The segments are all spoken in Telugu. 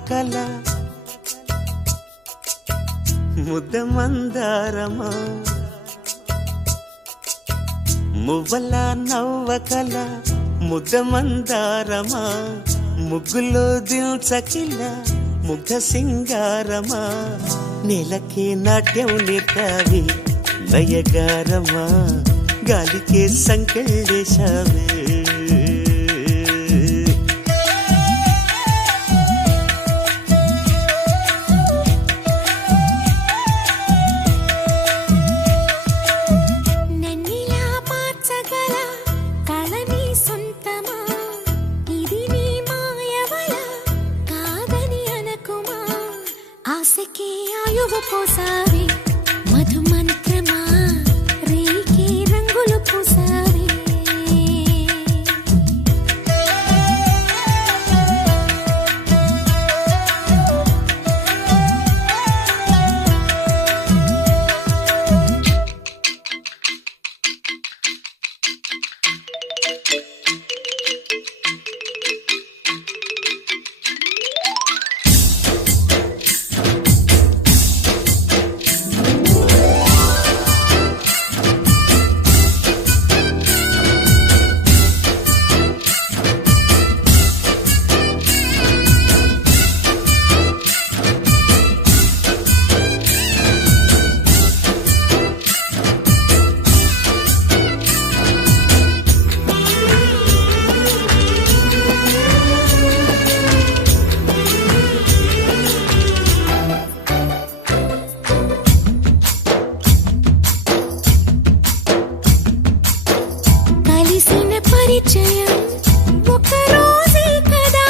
నవ్వకల ముద్ద మందారమా మువ్వల నవ్వకల ముద్ద మందారమా ముగ్గులో దిల్చకిల ముగ్ధ సింగారమా నేలకే నాట్యం నేర్పావి నయగారమా గాలికే సంకెళ్ళేశావే ఆశకే ఆయువు పోసావే మధు మంత్రమా రేకే రంగులు పూసావే పరిచయం ఒక రోజే కదా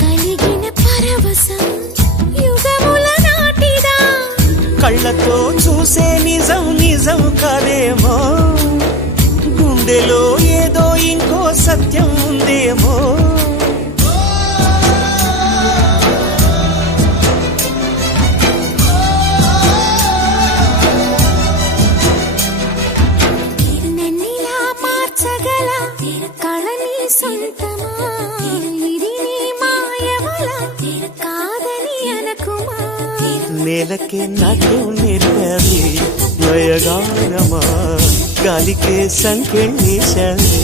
కలిగిన పరవశం యుగముల నాటిదా కళ్ళతో చూసే నిజం నిజం కాదేమో గుండెలో ఏదో ఇంకో సత్యం ఉందేమో నేలకే నాట్యం నేర్పావి నయగారమా గాలికే సంకెళ్ళేశావే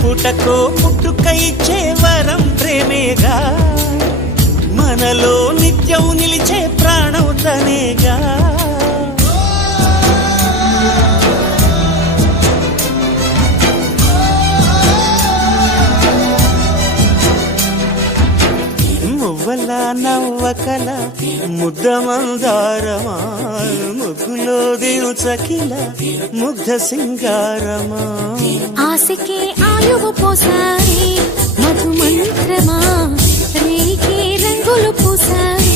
పుట్టకో పుట్టుకై ఇచ్చే వరం ప్రేమేగా మనలో నిత్యం నిలిచే ప్రాణం తనేగా మువ్వల నవ్వకల ముద్ద మందారమా ముగ్గులో దిల్చకిల ముగ్ధ సింగారమా ఆశకే ఆయువు పోసావే మధు మంత్రమా రేకే రంగులు పూసావే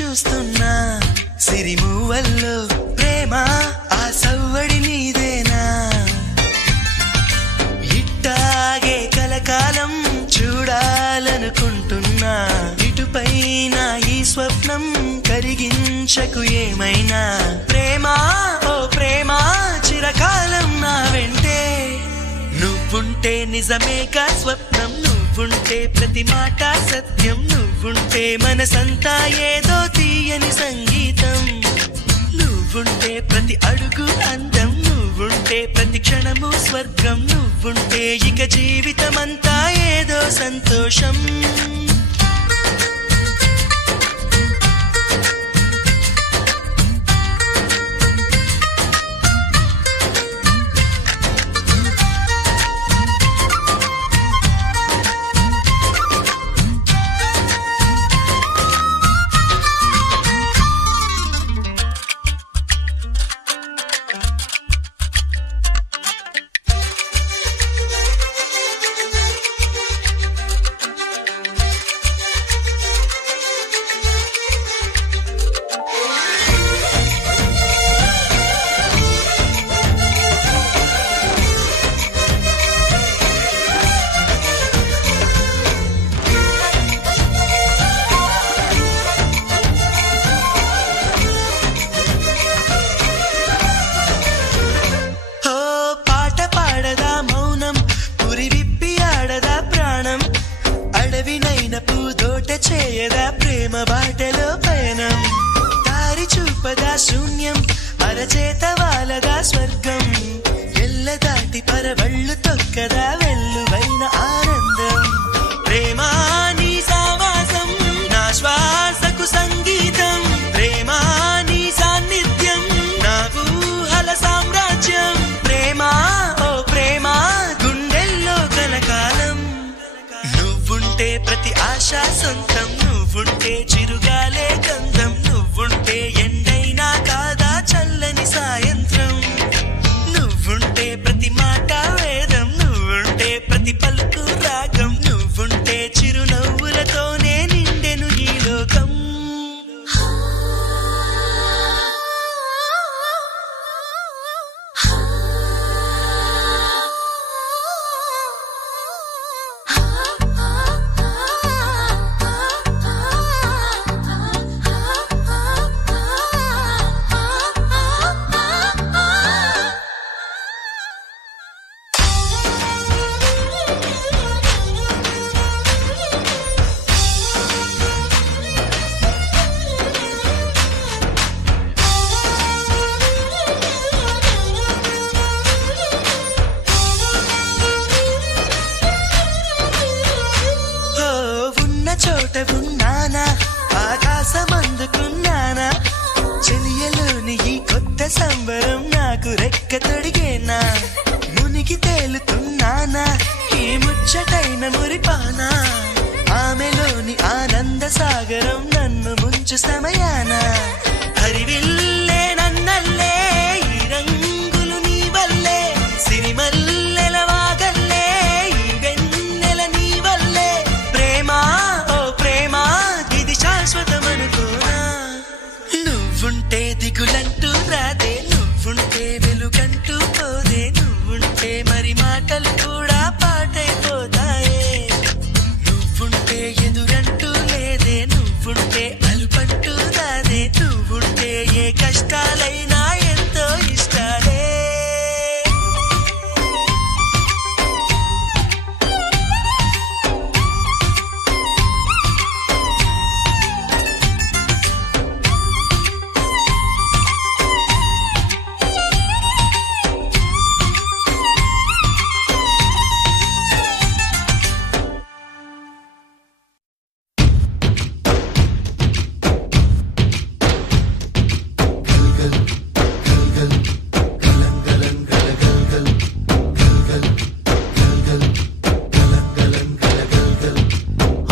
చూస్తున్నా సిరిమూవల్లో ప్రేమ ఆ సవ్వడి నీదేనా ఇట్టాగే కలకాలం చూడాలనుకుంటున్నా ఇటుపైన ఈ స్వప్నం కరిగించకు ఏమైనా ప్రేమ ఓ ప్రేమ చిరకాలం నా వెంటే నువ్వుంటే నిజమేగా స్వప్నం నువ్వుంటే ప్రతి మాట సత్యం నువ్వుంటే మనసంతా ఏదో తీయని సంగీతం నువ్వుంటే ప్రతి అడుగు అందం నువ్వుంటే ప్రతి క్షణము స్వర్గం నువ్వుంటే ఇక జీవితమంతా ఏదో సంతోషం చేయదా ప్రేమ బాటలో పయనం దారి చూపదా శూన్యం అరచేత వాలదా స్వర్గం ఎల్ల దాటి పరవళ్ళు తొక్కదా వెల్లువైన ఆనందం ప్రేమ నీ సావాసం నా శ్వాసకు సంగీతం ప్రేమ నీ సాన్నిధ్యం నా ఊహల సామ్రాజ్యం ప్రేమ ఓ ప్రేమ గుండెల్లో కలకాలం నువ్వుంటే ప్రతి ఆశ సొంతం నువ్వుంటే చిరుగాలే గంధం నువ్వుంటే ఎండైనా కాదా చల్లని సాయంత్రం నువ్వుంటే ప్రతి మాట వేదం నువ్వుంటే ప్రతి పలుకు రాగం నువ్వుంటే చిరునవ్వులతోనే నిండెను ఈ లోకం చోట ఉన్నానా ఆకాశమందుకున్నానా చెలియలోని ఈ కొత్త సంబరం నాకు రెక్క తొడిగేనా మునిగి తేలుతున్నానా ఈ ముచ్చటైన మురిపానా ఆమెలోని ఆనంద సాగరం నన్ను ముంచు సమయాన హరివిల్లే నన్నల్లే ఈ రంగులు నీ వల్లే సిరిమల్లెల వాగల్లే ఈ వెన్నెల నీ వల్లే ప్రేమ నువ్వుంటే దిగులంటూ రాదే నువ్వుంటే వెలుగంటూ పోదే నువ్వుంటే మరి మాటలు కూడా పాటైపోతాయే నువ్వుంటే ఎదురంటూ లేదే నువ్వుంటే అలుపంటూ రాదే నువ్వుంటే ఏ కష్టాలైనా ఎంతో ఇష్టాలే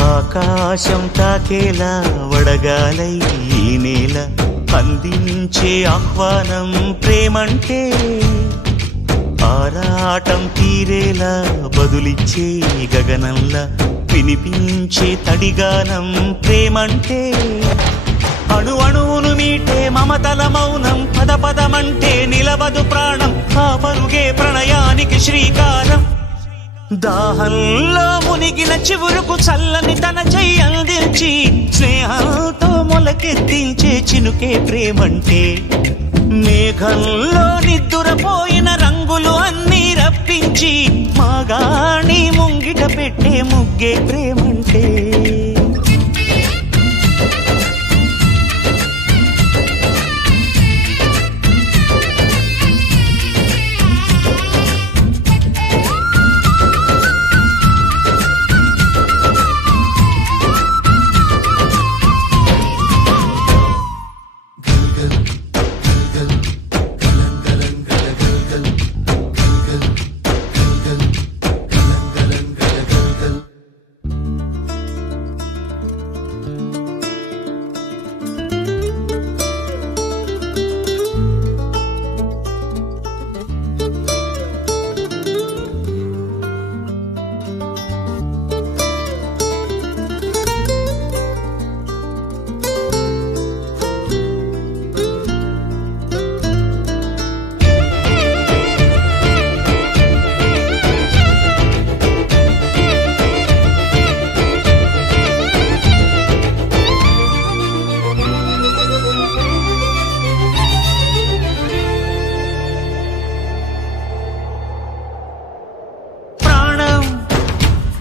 ఆకాశం తాకేలా వడగాలై ఈ నేల అందించే ఆహ్వానం ప్రేమంటే ఆరాటం తీరేలా బదులిచ్చే గగనంలా వినిపించే తడిగానం ప్రేమంటే అణు అణువును మీటే మమతల మౌనం పద పదమంటే నిలవదు ప్రాణం ఆ పరుగే ప్రణయానికి శ్రీకారం దాహంలో మునిగిన చివురుకు చల్లని తన చెయ్యి అందించి స్నేహంతో మొలకెత్తించే చినుకే ప్రేమంటే మేఘంలో నిద్దురపోయిన రంగులు అన్నీ రప్పించి మాగాణి ముంగిట పెట్టే ముగ్గే ప్రేమంటే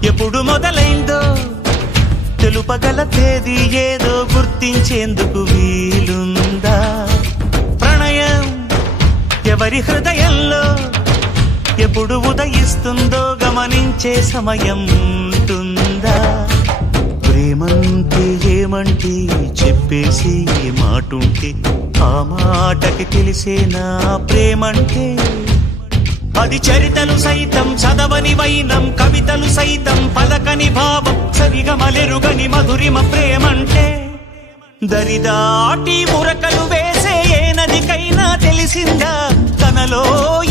ఎప్పుడు మొదలైందో తెలుపగల తేదీ ఏదో గుర్తించేందుకు వీలుందా ప్రణయం ఎవరి హృదయంలో ఎప్పుడు ఉదయిస్తుందో గమనించే సమయం ఉంటుందా ప్రేమంటే ఏమంటే చెప్పేసి మాటుంటే ఆ మాటకి తెలిసేనా ప్రేమంటే అది చరితలు సైతం చదవని వైనం కవితలు సైతం పలకని భావం సరిగమలెరుగని మధురిమ ప్రేమంటే దరిదాటి మురకలు వేసే ఏ నదికైనా తెలిసిందా తనలో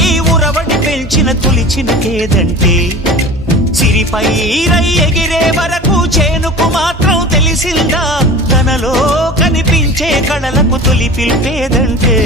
ఈ ఉరవడి పెంచిన తులిచినకేదంటే సిరిపై రై ఎగిరే వరకు చేనుకు మాత్రం తెలిసిందా తనలో కనిపించే కళలకు తొలి పిలిపేదంటే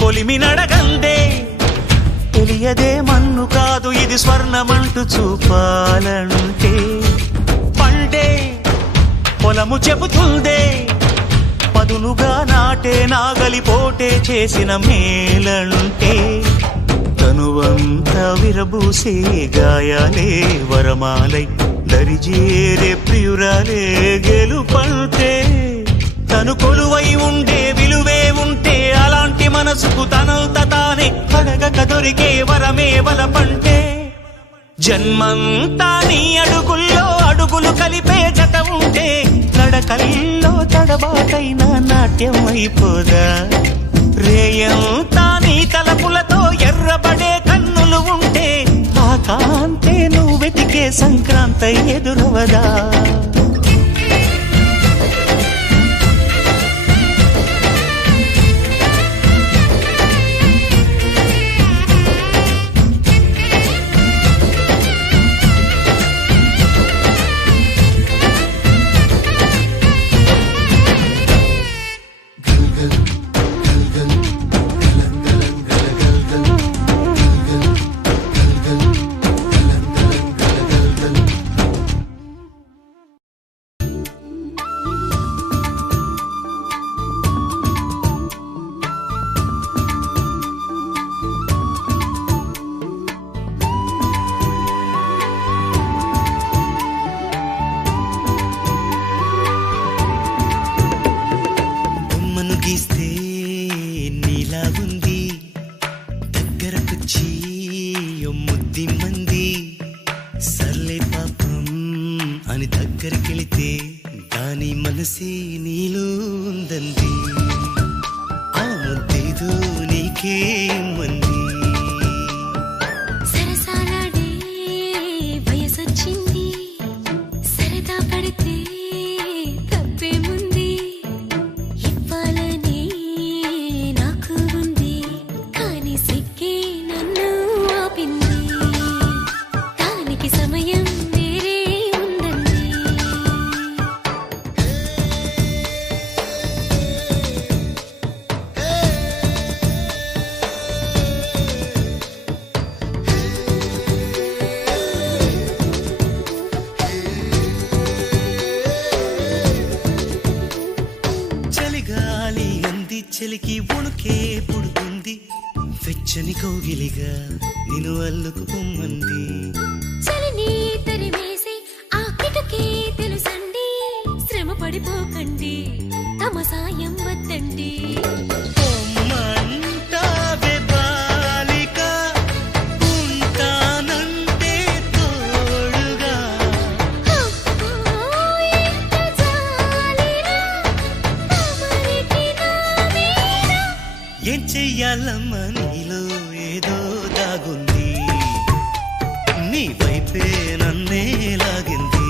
కొలిమినడగందే తెలియదే మన్ను కాదు ఇది స్వర్ణమంటూ చూపాలంటే పండే పొలము చెబుతుందే పదునుగా నాటే నాగలి పోటే చేసిన మేలంటే తనువంతా విరబూసే గాయాలే వరమాలై దరిజేరే ప్రియురాలే గెలుపంటే తను కొలువై ఉండే విలువే ఉంటే అలాంటి మనసుకు తనంత తానే అడగక దొరికే వరమే వలపంటే జన్మంతా నీ అడుగుల్లో అడుగులు కలిపే జత ఉంటే నడకల్లో తడబాటైన నాట్యం అయిపోదా రేయంతా నీ తలపులతో ఎర్రబడే కన్నులు ఉంటే ఆ కాంతే నువ్వు వెతికే సంక్రాంతి ఎదురవదా దాని మనసే నీలో ఉందంది ఆ ముద్దేదో నీకే మంది సరసాలాడే వయసొచ్చింది సరదా పడితే తప్పేముంది ఇవ్వాలని నాకు ఉంది కానీ సిగ్గే నన్ను ఆపింది దానికి సమయం వేరే ఉందండి చలిగాలి అంది చలికి ఉణుకే పుడుతుంది వెచ్చని కౌగిలిగా నిన్ను అల్లుకు పొమ్మంది చలిని తరిమేసి ఆ కిటకే తెలుసండి శ్రమ పడిపోకండి తమ సాయం వద్దండి పొమ్మంటావే బాలిక ఉంటానంటే తోడుగా అబ్బో, ఎంత జాలిరా, తమరికి నా మీద. ఏం చెయ్యాలమ్మా నీలో ఏదో దాగుంది నీ వైపే నన్నే లాగింది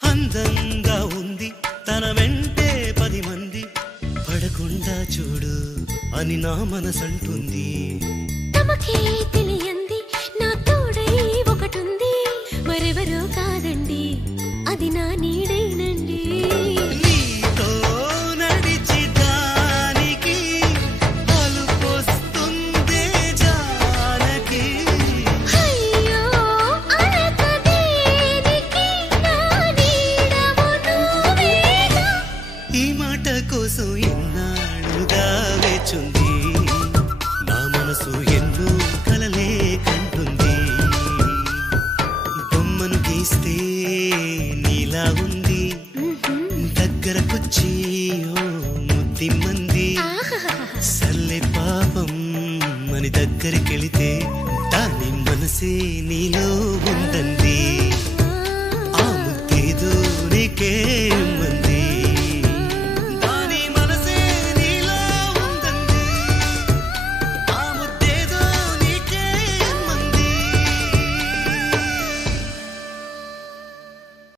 అందంగా ఉంది తన వెంటే 10 మంది పడకుండా చూడు అని నా మనసంటుంది తమకే తెలియంది నా తోడై ఒకటుంది మరెవరో కాదండి అది నా నీడైనండి నీతో నడిచి దానికి అలుపొస్తుందే జానకి అయ్యో అనక దేనికి నా నీడవు నువ్వేగా ఈ మాట కోసం ఎన్నాళ్ళుగా వేచుంది నా మనసు ఎన్నో కలలే కంటుంది బొమ్మను గీస్తే నీలా ఉంది దగ్గరకొచ్చి ఓ ముద్దిమ్మంది సల్లే పాపం అని దగ్గరికెళితే దాని మనసే నీలో ఉందంది ఆ ముద్దేదో నీకే మంది